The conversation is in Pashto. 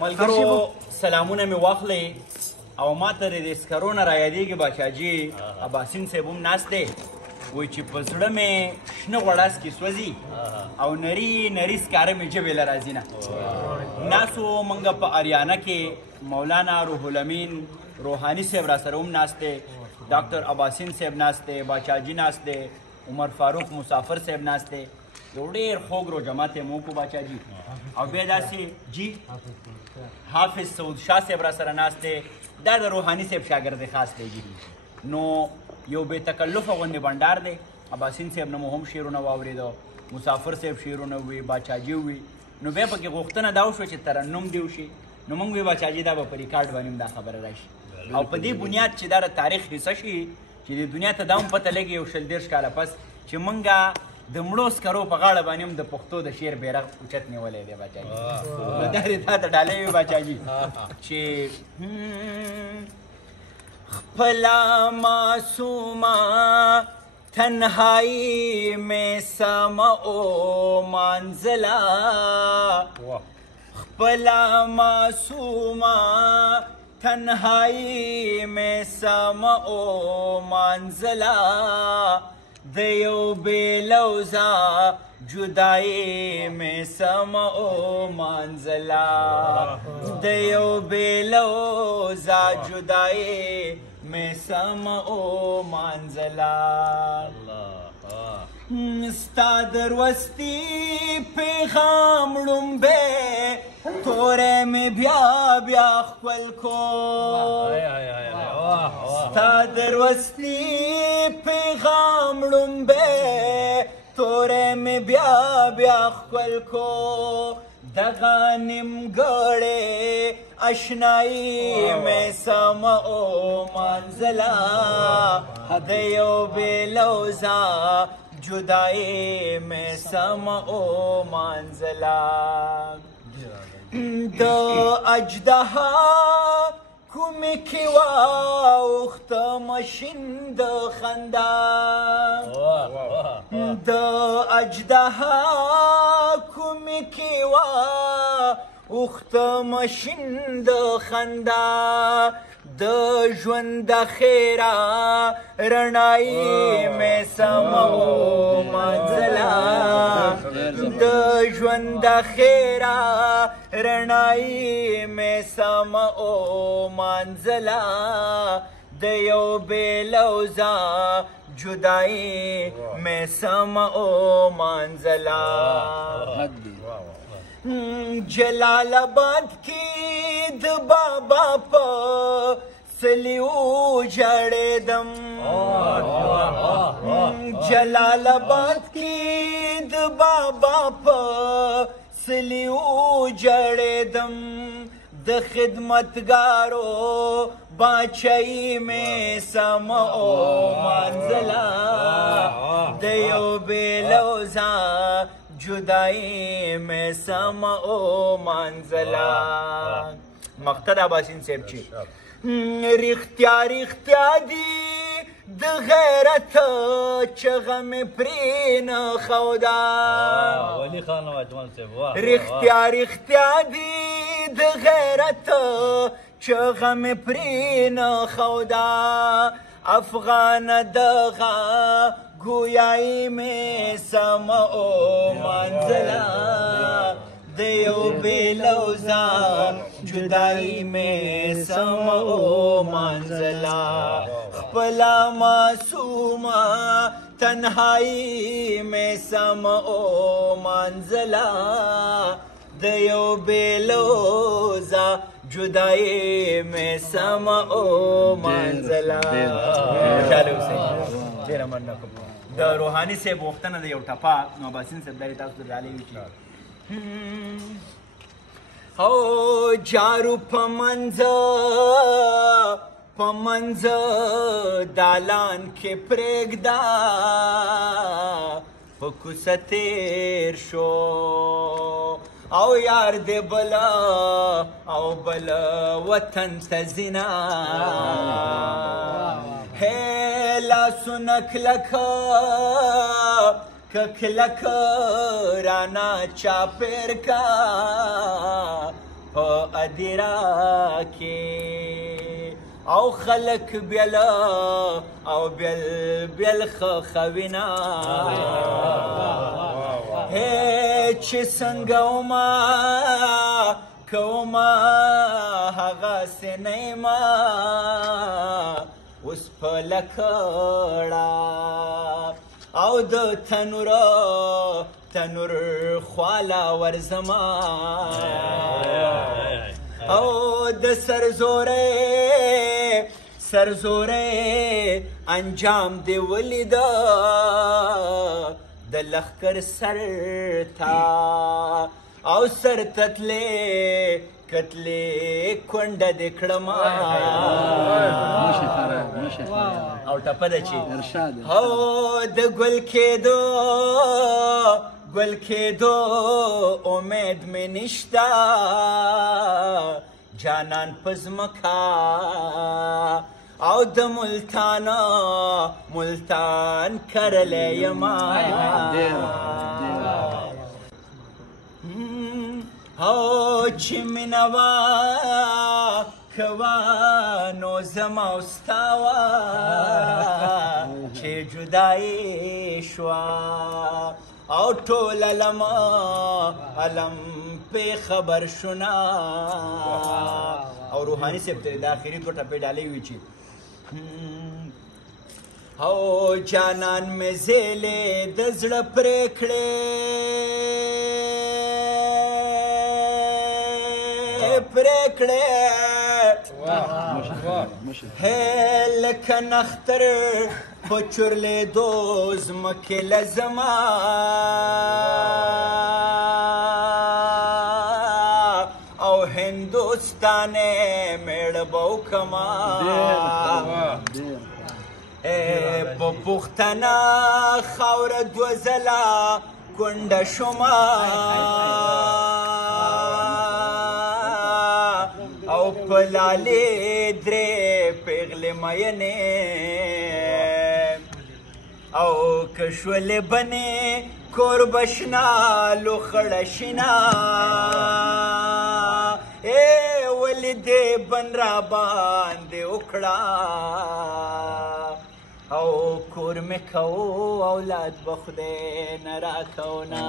ملګرو سلامونه مې واخلئ او ما ته د سکرو نه رایادېږي باچاجي اباسین صاحب هم ناست دی وایي چې په زړه مې شنه غوړاسکي سوځي او نري نري سکاره مې ژبې له راځي نه ناسو موږ په اریانا کې مولانا روح الامین روحاني صاحب را سره هم ناست دی ډاکټر اباسین صاحب ناست دی باچاجي ناست دی عمر فاروق مسافر صاحب ناست دی یو ډېر خوږ رو جماعت یې مو کو باچاجي او بیا داسې جی حافظ سعود شاه صاحب را سره ناست دی دا د روحاني صاحب شاګرد خاص دی جی نو یو بې تکلفه غوندې بنډار دی اباسین صاحب نه مو هم شعرونه واورېده مسافر صاحب شعرونه وي باچاجي وي نو بیا پکې غوښتنه دا وشوه چې ترنم دې وشي نو موږ وی باچاجي دا به په ریکارډ باندې دا خبره راشي او په دې بنیاد چې دا د تاریخ حصه شي چې د دنیا ته دا هم پته لګي یو 30 کاله پس چې موږ د مړو سکرو په غاړه باندې هم د پښتو د شعر بیرغ اوچت نیولی دی باچاجي دا دې تا ته ډالۍ وي باچاجي چې خپله معصومه تنهایی میں سمعو منزلہ خپلا معصومہ تنہائی میں سمعو منزلہ دیو بے لوزا جدائی میں سمعو منزلہ دیو بے لوزا جدائی میں سمعو منزلہ ستا دروستی پیغام ړومبی توری مې بیا بیا خپل کو ستا دروستی پیغام ړومبی توری مې بیا بیا خپل کو دغه نیمګړی اشنایی میں سمعو منزلہ د یو بې لوزا جدائی میں سمعو منزلہ د اجدها کومې کې واوښته مشین د خندا د اجدها کومې کې واوښته مشین د خندا د ژوند د خیره رڼایي مې سمعو منزله د ژوند د خیره رڼایي مې سمعو منزله د یو بې لوزا جدایي مې سمعو منزله جلال آباد کی د بابا په سلیو جړېدم جلال آباد کی د بابا په سلیو جړېدم د خدمتګارو باچائی میں سمعو منزلہ د یو بې لوزا جدائی میں سمعو منزلہ مقتد اباسین صاحب چی ریختیا ریختیا دی د غیرت چغه مې پرې نه خودا ریختیا ریختیا دی د غیرت چغه مې پرې نه خودا افغان دغه گویائی میں سمعو منزلہ د یو بې لوزا جدائی میں سمعو منزلہ خپلا معصومه تنهائی میں سمعو منزلہ د یو بې لوزا جدائی میں سمعو منزلہ خوشحاله اوسئ ډېره مننه کوم د روحاني صاحب غوښتنه د یو ټپه نو اباسین صاحب دا تاسو ته ډالۍ وکړي او جارو په منځ دالان کې پرېږده په کوڅه تېر شو او یار دې بله او بله وطن ته ځینه لاسونه کلکه کلکه رانا چاپېر کا په ادیره کې او خلک بیل او بیل بیل خوینه چې څنګه وما کومه هغسې نه یمه اوس په لکړه او د تنور خواله ورځمه او د سرزورې انجام دې ولیده د لښکر سر ته او سر کتلې کونډه دې کړمه او ټپه ده چې هو د ګل کېدو امید مې نشته جانان په ځمکه او د ملتان کرلی یمه او چې مینه وه کوه نو زما او ستا وه چې جدایي شوه او ټول علم پې خبر شونه او روحاني صاحب ته د آخري دوه ټپې ډالۍ وي چې او جانان مې زیلې د زړه پرې کړې لکه نختر په چورلېدو ځمکې لزما او هندوستانې میړه به وکړمه په پښتنه خاوره دوه ځله کونډه شومه او په لالې درې پیغلې مینې او که شولې بنې کور بشنا لوخړه شینا ولې دې بن را باندې وکړه او کور مې کو اولاد به خدای نه راکونه